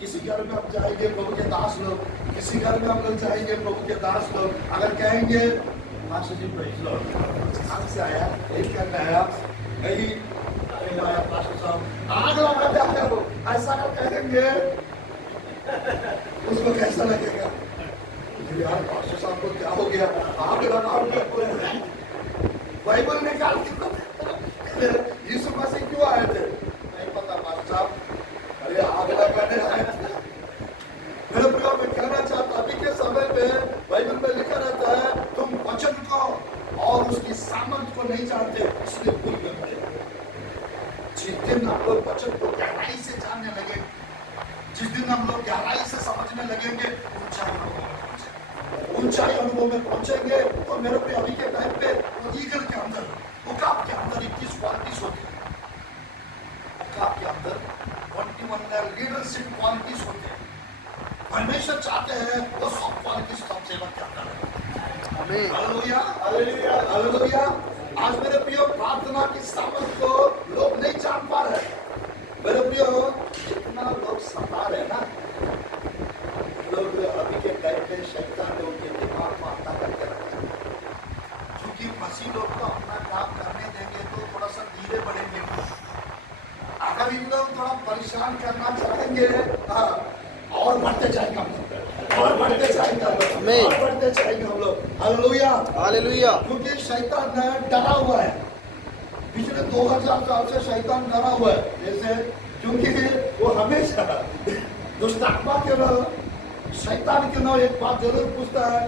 किसी घर में हम जाएंगे प्रभु के दास लोग, किसी घर में हम लोग जाएंगे प्रभु के दास लोग, अगर कहेंगे मास्टर जी प्रेज लॉर्ड, कहाँ से आया, यही करना आया, यही आया पास्टर साहब, आग लगा जाता है वो, ऐसा अगर कहेंगे उसको कैसा लगेगा? यार पास्टर साहब को क्या हो गया, आग लगा बाइबल निकाल के यीशु मसीह क्यों आए थे? नहीं पता पास्टर साहब, अरे आग लगाने आए थे। मेरे प्रियो, मैं कहना चाहता अभी के समय में बाइबल में लिखा रहता है तुम वचन को और उसकी सामर्थ को नहीं जानते, इसलिए भूल गए। जिस दिन हम लोग वचन को गहराई से जानने लगे, जिस दिन हम लोग गहराई से समझने लगेंगे, ऊंचाई अनुभव में पहुंचेंगे। और मेरे प्रिय, अभी के टाइम पे वो ईगल के अंदर, उकाब के अंदर 21 क्वालिटीज होती है। उकाब के अंदर 21 लीडरशिप क्वालिटीज होते हैं। परमेश्वर चाहते हैं वो सब क्वालिटीज सब सेवक के अंदर है। Hallelujah, hallelujah, hallelujah. आज मेरे प्रियो, प्रार्थना की सामर्थ को लोग नहीं जान पा रहे। मेरे प्रियो, जितना लोग सता रहे ना, लोग अभी के टाइम पे शैतान ने उनके दिमाग को अपना करके रखा है। क्योंकि मसीह लोग को अपना काम करने देंगे तो थोड़ा सा धीरे बढ़ेंगे। अगर इन लोग थोड़ा परेशान करना चाहेंगे और बढ़ते जाएंगे हम लोग, और बढ़ते जाएंगे हम लोग, और बढ़ते जाएंगे हम लोग। Hallelujah, hallelujah. क्योंकि शैतान डरा हुआ है, पिछले 2000 साल से शैतान डरा हुआ है। जैसे क्योंकि वो हमेशा दुष्ट आत्मा के शैतान के नाम एक बात जरूर पूछता है,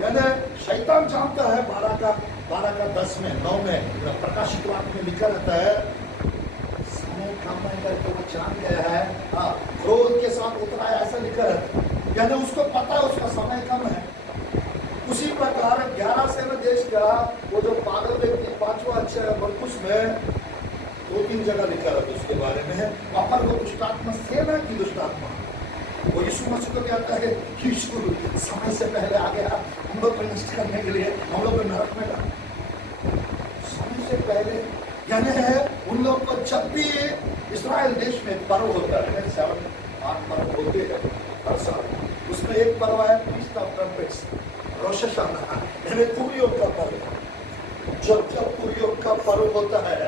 यानी शैतान जानता है 12 का 10 में 9 में प्रकाशित वाक्य में लिखा रहता है, समय कम है करके वो जान गया है, क्रोध के साथ उतरा है, ऐसा लिखा रहता है। यानी उसको पता है उसका समय कम है। उसी प्रकार 11 सेना देश का वो जो पागल व्यक्ति 5वां अध्याय मरकुस में 2-3 जगह लिखा रहता है उसके बारे में, वहां पर वो दुष्टात्मा सेना की दुष्टात्मा, वो यीशु मसीह को कहता है कि यीशु समय से पहले आ गया हम लोग को नष्ट करने के लिए, हम लोग को नरक में डाला समय से पहले। यानी है उन लोग को जब भी इस्राएल देश में पर्व होता है, 7-8 पर्व होते हैं हर साल, उसमें एक पर्व है फीस्ट ऑफ ट्रम्पेट्स, रोश हशाना, यानी तुरियों का पर्व। जब तुरियों का पर्व होता है,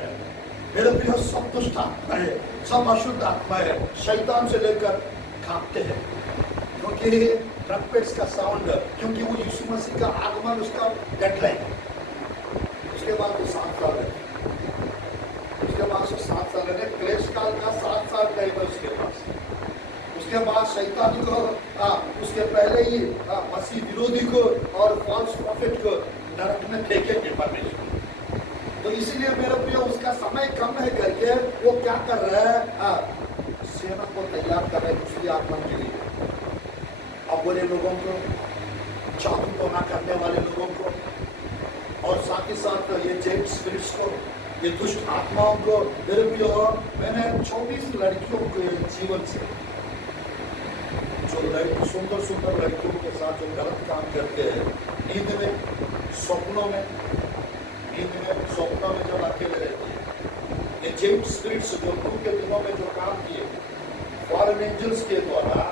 मेरे प्रिय, सब दुष्ट आत्मा है, सब अशुद्ध आत्मा है, शैतान से लेकर कांपते हैं। क्योंकि ट्रम्पेट्स का साउंड, क्योंकि वो यीशु मसीह का आगमन उसका डेडलाइन, उसके बाद तो 7 साल है, उसके बाद से 7 साल है, क्लेश काल का 7 साल टाइम है उसके पास। उसके बाद शैतान को, उसके पहले ही मसीह विरोधी को और फॉल्स प्रॉफिट को नरक में फेंकेंगे परमेश्वर। तो इसीलिए मेरे प्रिय, उसका समय कम है करके वो क्या कर रहा है, सेना को तैयार कर रहे हैं दूसरी आत्मा के लिए। अब बुरे लोगों को, जादू टोना करने वाले लोगों को, और साथ ही साथ ये जेड स्पिरिट्स को, ये दुष्ट आत्माओं को। मेरे प्रिय, मैंने 24 लड़कियों के जीवन से, जो सुंदर सुंदर लड़कियों के साथ जो गलत काम करते हैं, नींद में, स्वप्नों में, जब अकेले रहते हैं, ये जेड स्पिरिट्स जो प्रभु के दिनों में जो काम किए, फॉरेन एंजल्स के द्वारा,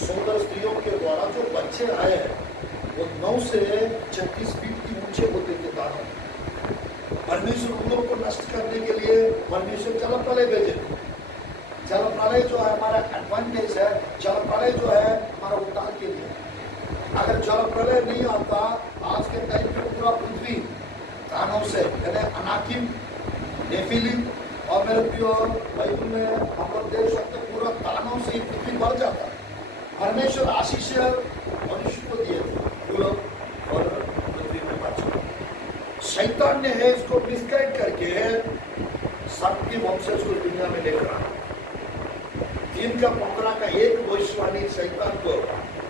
सुंदर स्त्रियों के द्वारा जो बच्चे आए हैं, वो 9 से 36 फीट की ऊंचे होते थे दानव। परमेश्वर उन लोगों को नष्ट करने के लिए परमेश्वर जल प्रलय भेजे। जल प्रलय जो है हमारा एडवांटेज है, जल प्रलय जो है हमारा उद्धार के लिए। अगर जल प्रलय नहीं आता, आज के टाइम पे पूरा पृथ्वी दानव से, यानी अनाकिम, नेफिलिम, और मेरे प्रियो, बाइबल में हम लोग देख सकते पूरा दानव से पृथ्वी भर जाता। परमेश्वर आशीष मनुष्य को दिए थे और पृथ्वी में बचा। शैतान ने है इसको मिसगाइड करके सबकी वंशज को दुनिया में लेकर आया। 3 का 15 का एक भविष्यवाणी शैतान को,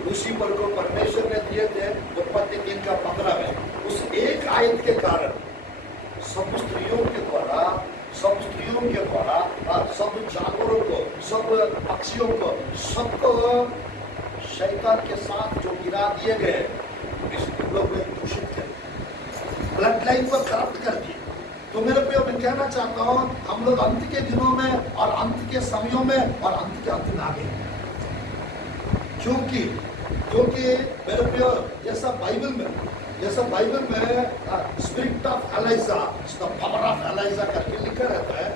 लूसीफर को परमेश्वर ने दिए थे उत्पत्ति 3 का 15 में। उस एक आयत के कारण सब स्त्रियों के द्वारा, सब जानवरों को, सब पक्षियों को, सबको शैतान के साथ जो गिरा दिए गए, इस लोग दूषित थे, ब्लड लाइन को करप्ट कर दिए। तो मेरे प्रिय, मैं कहना चाहता हूँ हम लोग अंत के दिनों में और अंत के समयों में और अंत के अंत में आ गए। क्योंकि क्योंकि मेरे प्रियो जैसा बाइबल में spirit of Elijah, the power of Elijah करके लिखा रहता है।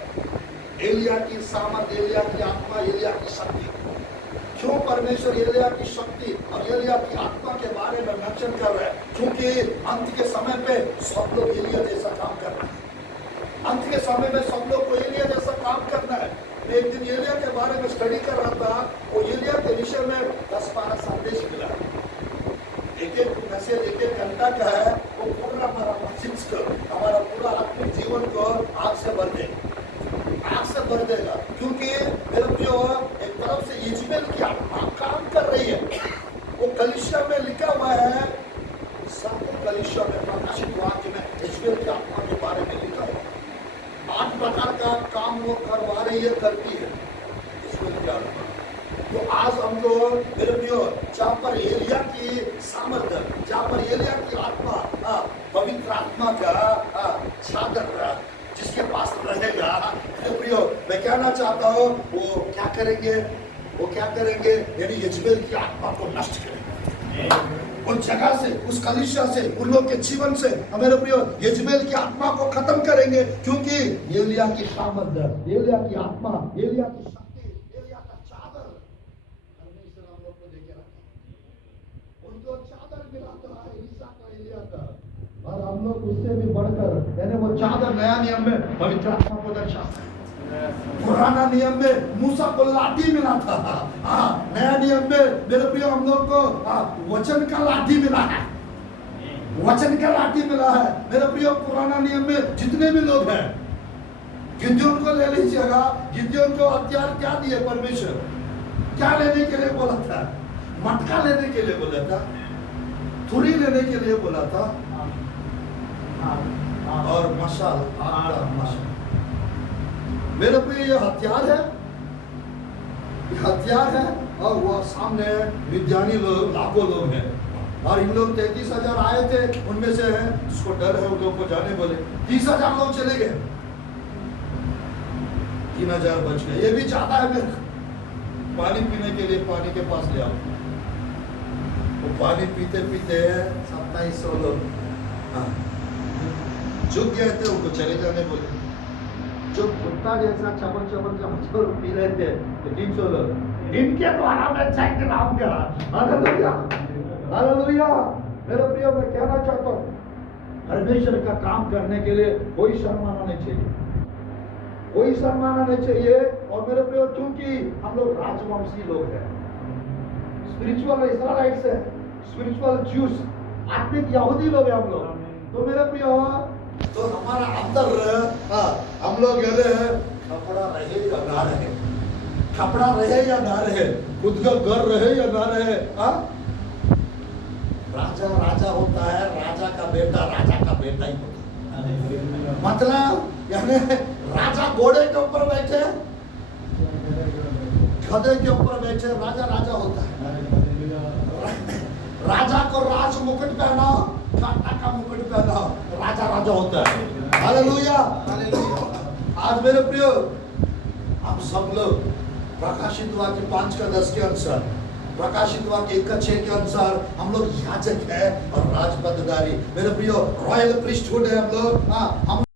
एलिया की सामर्थ, एलिया की आत्मा, एलिया की शक्ति। क्यों परमेश्वर एलिया की शक्ति और एलिया की आत्मा के बारे में मेंशन कर रहे हैं? क्योंकि अंत के समय पे सब लोग एलिया जैसा काम कर रहे हैं। अंत के समय में सब लोग को एलिया जैसा काम करना है। मैं एक दिन एलिया के बारे में स्टडी कर रहा था। वो एलिया के विषय में 10-12 संदेश मिला। एक मैसेज 1-1 घंटा का है। वो पूरा हमारा मस्जिद को, हमारा पूरा आत्मिक जीवन को आग से भर देगा। क्योंकि मेरे प्रियो एक तरफ से यिजबेल की आत्मा काम कर रही है। वो कलीसिया में लिखा हुआ है, सब कलीसिया में प्रकाशित वाक्य में यिजबेल की आत्मा के बारे में लिखा हुआ 8 प्रकार का काम वो करवा रही है, करती है यिजबेल की आत्मा। तो आज हम लोग मेरे प्रियो जहाँ पर एलिया की सामर्थ्य, जहाँ पर एलिया की आत्मा, पवित्र आत्मा का चादर जिसके पास रहेगा, मेरे प्रियो मैं कहना चाहता हूँ वो क्या करेंगे? यानी यिजबेल की आत्मा को नष्ट करेंगे। उन जगह से, उस कलीसिया से, उन लोग के जीवन से मेरे प्रियो यिजबेल की आत्मा को खत्म करेंगे। क्योंकि एलिया की सामर्थ्य, एलिया की आत्मा, एलिया की शक्ति, एलिया का चादर परमेश्वर हम लोग को देके रखा। उनको चादर मिला था एलिशा का, एलिया का, और हम लोग उससे भी बढ़कर, यानी वो चादर नया नियम में पवित्र आत्मा को दर्शाता है। पुराना नियम में मूसा को लाठी मिला था। नया नियम में मेरे प्रियो हम लोग को वचन का लाठी मिला है। वचन का लाठी मिला है मेरे प्रियो। पुराना नियम में जितने भी लोग हैं, गिद्योन को ले लीजिएगा। गिद्योन को हथियार क्या दिए परमेश्वर? क्या लेने के लिए बोला था? मटका लेने के लिए बोला था, थुरी लेने के लिए बोला था, और मशाल, आग का मशाल। मेरे प्रिय ये हथियार है, और वो सामने विद्यानी लोग, लाखों लोग हैं। और इन लोग 33,000 आए थे, उनमें से है जिसको डर है उन लोग को जाने बोले 30,000 लोग चले गए, 3,000 बच गए। ये भी चाहता है मेरे पानी पीने के लिए पानी के पास ले आओ। वो पानी पीते 2700 लोग झुक गए थे, उनको चले जाने बोले। जो कुत्ता जैसा चमन पी रहे थे 300 लोग, इनके द्वारा मैं चैन दिलाऊंगा। हालेलुया। मेरे प्रियो मैं कहना चाहता हूँ, परमेश्वर का काम करने के लिए कोई शर्माना नहीं चाहिए। और मेरे प्रियो चूंकि हम लोग राजवंशी लोग हैं, स्पिरिचुअल इस्राएलाइट्स हैं, स्पिरिचुअल ज्यूस, आत्मिक यहूदी लोग हैं हम लोग। तो मेरे प्रियो तो हमारा अंदर हम लोग कपड़ा रहे या ना रहे, कपड़ा रहे या ना रहे, खुद का घर रहे या ना रहे, राजा होता है, राजा का बेटा ही होता है। मतलब यानी राजा घोड़े के ऊपर बैठे, गधे के ऊपर बैठे, राजा होता है। राजा को राज मुकुट पहना, कांटा का मुकुट पहना, राजा होता है। हालेलुया। आज मेरे प्रियो हम सब लोग प्रकाशित वाक्य 5:10 के अनुसार, प्रकाशित वाक्य 1:6 के अनुसार हम लोग याजक है और राजपदधारी। मेरे प्रियो रॉयल प्रीस्टहुड है हम लोग। हम